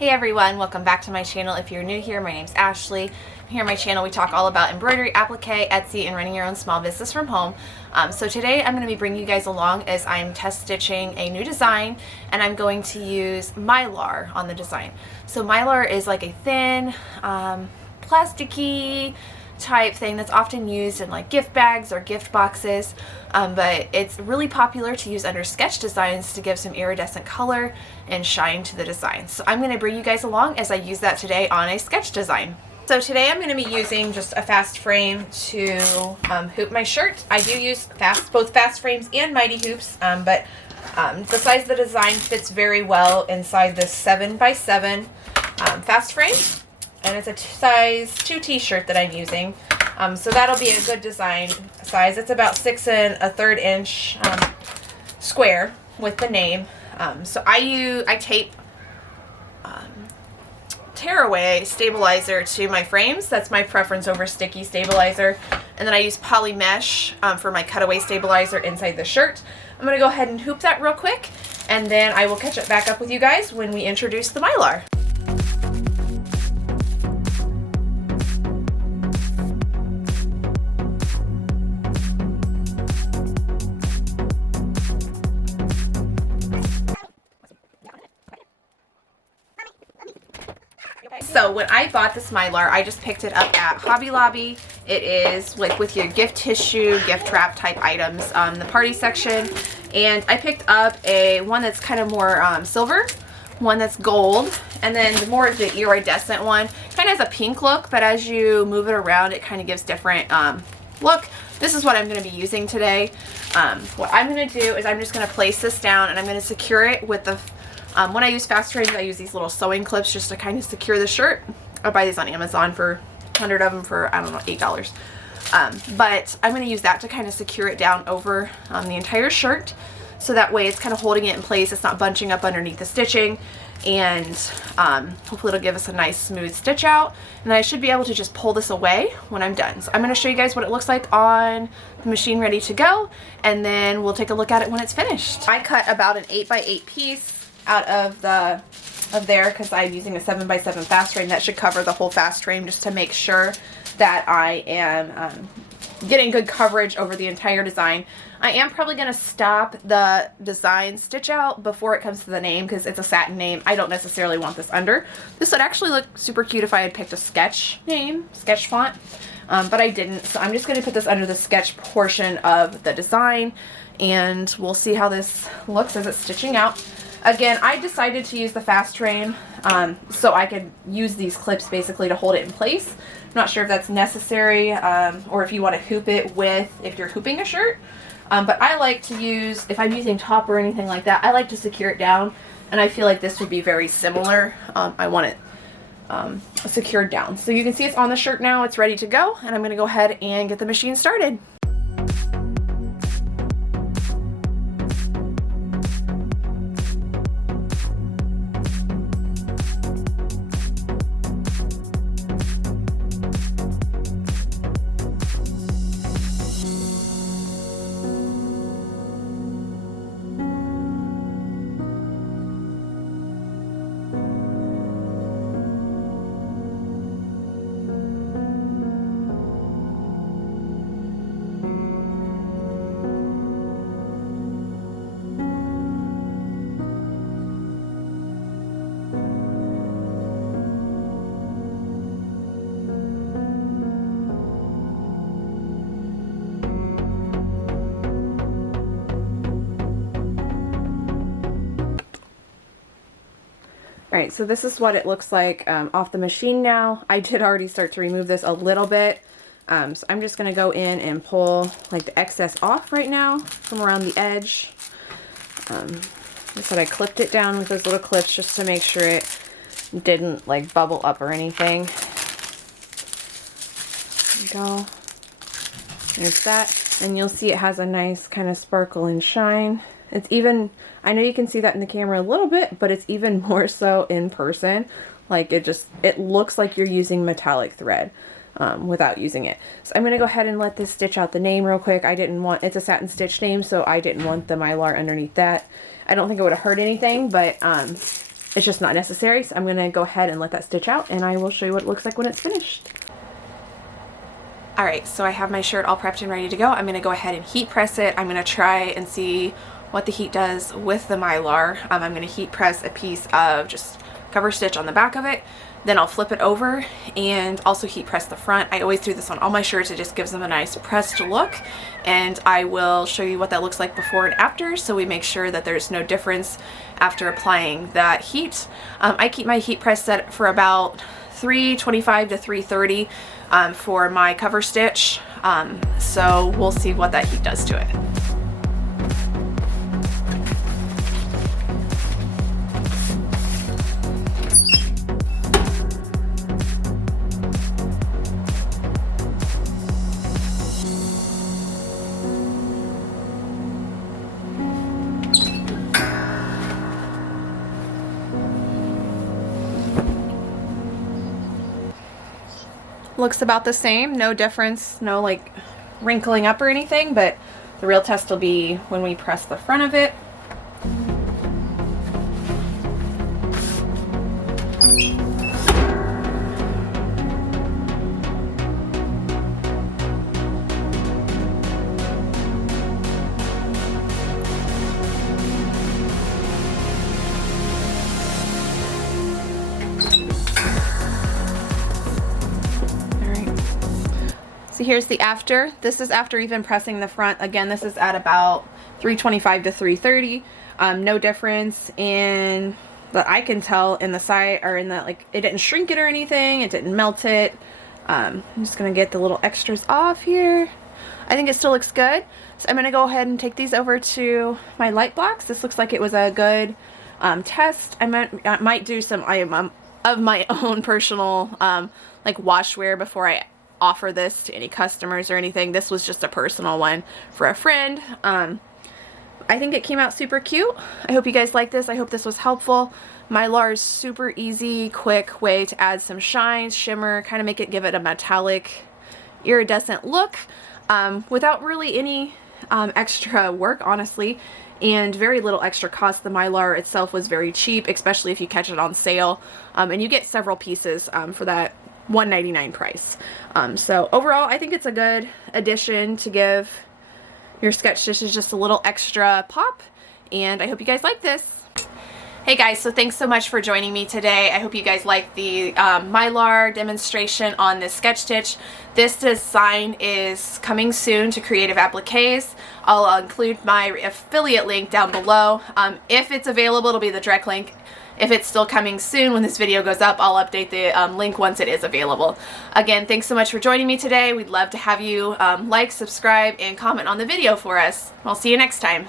Hey everyone, welcome back to my channel. If you're new here, my name's Ashley. Here on my channel we talk all about embroidery, applique, Etsy, and running your own small business from home. So today I'm going to be bringing you guys along as I'm test stitching a new design, and I'm going to use Mylar on the design. So Mylar is like a thin, plasticky type thing that's often used in like gift bags or gift boxes, but it's really popular to use under sketch designs to give some iridescent color and shine to the design. So I'm going to bring you guys along as I use that today on a sketch design. So today I'm going to be using just a fast frame to hoop my shirt. I do use both fast frames and mighty hoops, but the size of the design fits very well inside this 7x7 fast frame. And it's a size 2 t-shirt that I'm using. So that'll be a good design size. It's about 6 1/3 inch square with the name. So I tape tearaway stabilizer to my frames. That's my preference over sticky stabilizer. And then I use poly mesh for my cutaway stabilizer inside the shirt. I'm going to go ahead and hoop that real quick, and then I will catch it back up with you guys when we introduce the Mylar. So when I bought this Mylar, I just picked it up at HobbyLobby. It is like with your gift tissue, gift wrap type items, the party section. And I picked up one that's kind of more silver, one that's gold, and then the iridescent one. Kind of has a pink look, but as you move it around, it kind of gives different look. This is what I'm going to be using today. What I'm going to do is I'm just going to place this down, and I'm going to secure it with the when I use fast frames, I use these little sewing clips just to kind of secure the shirt. I buy these on Amazon for 100 of them for, I don't know, $8. But I'm going to use that to kind of secure it down over the entire shirt, so that way it's kind of holding it in place. It's not bunching up underneath the stitching, and hopefully it'll give us a nice smooth stitch out. And I should be able to just pull this away when I'm done. So I'm going to show you guys what it looks like on the machine ready to go, and then we'll take a look at it when it's finished. I cut about an 8x8 piece out of there because I'm using a 7x7 fast frame. That should cover the whole fast frame, just to make sure that I am getting good coverage over the entire design. I am probably going to stop the design stitch out before it comes to the name, because it's a satin name. I don't necessarily want this under. This would actually look super cute if I had picked a sketch name, sketch font, but I didn't. So I'm just going to put this under the sketch portion of the design, and we'll see how this looks as it's stitching out. Again, I decided to use the fast frame so I could use these clips basically to hold it in place. I'm not sure if that's necessary, or if you want to hoop it if you're hooping a shirt. But I like to use, if I'm using top or anything like that, I like to secure it down, and I feel like this would be very similar. I want it secured down. So you can see it's on the shirt now, it's ready to go, and I'm going to go ahead and get the machine started. Alright, so this is what it looks like off the machine now. I did already start to remove this a little bit. So I'm just going to go in and pull like the excess off right now from around the edge. I said I clipped it down with those little clips just to make sure it didn't like bubble up or anything. There we go. There's that. And you'll see it has a nice kind of sparkle and shine. It's even, I know you can see that in the camera a little bit, but it's even more so in person. Like it looks like you're using metallic thread without using it. So I'm going to go ahead and let this stitch out the name real quick. It's a satin stitch name, so I didn't want the Mylar underneath that. I don't think it would have hurt anything, but it's just not necessary. So I'm going to go ahead and let that stitch out, and I will show you what it looks like when it's finished. Alright, so I have my shirt all prepped and ready to go. I'm going to go ahead and heat press it. I'm going to try and see what the heat does with the Mylar. I'm going to heat press a piece of just cover stitch on the back of it. Then I'll flip it over and also heat press the front. I always do this on all my shirts. It just gives them a nice pressed look. And I will show you what that looks like before and after, so we make sure that there's no difference after applying that heat. I keep my heat press set for about 325 to 330 for my cover stitch. So we'll see what that heat does to it. Looks about the same, no difference, no like wrinkling up or anything, but the real test will be when we press the front of it. So here's the after. This is after even pressing the front. Again, this is at about 325 to 330. No difference in that I can tell in the side, or in the, like, it didn't shrink it or anything. It didn't melt it. I'm just gonna get the little extras off here. I think it still looks good. So I'm gonna go ahead and take these over to my light blocks. This looks like it was a good test. I might do some of my own personal like washwear before I offer this to any customers or anything. This was just a personal one for a friend. I think it came out super cute. I hope you guys like this. I hope this was helpful. Mylar's super easy, quick way to add some shine, shimmer, kind of give it a metallic, iridescent look without really any extra work, honestly, and very little extra cost. The Mylar itself was very cheap, especially if you catch it on sale, and you get several pieces for that $1.99 price. So overall, I think it's a good addition to give your sketch stitches just a little extra pop, and I hope you guys like this. Hey guys, so thanks so much for joining me today. I hope you guys like the Mylar demonstration on this sketch stitch. This design is coming soon to Creative Appliques. I'll include my affiliate link down below. If it's available, it'll be the direct link. If it's still coming soon, when this video goes up, I'll update the link once it is available. Again, thanks so much for joining me today. We'd love to have you like, subscribe, and comment on the video for us. I'll see you next time.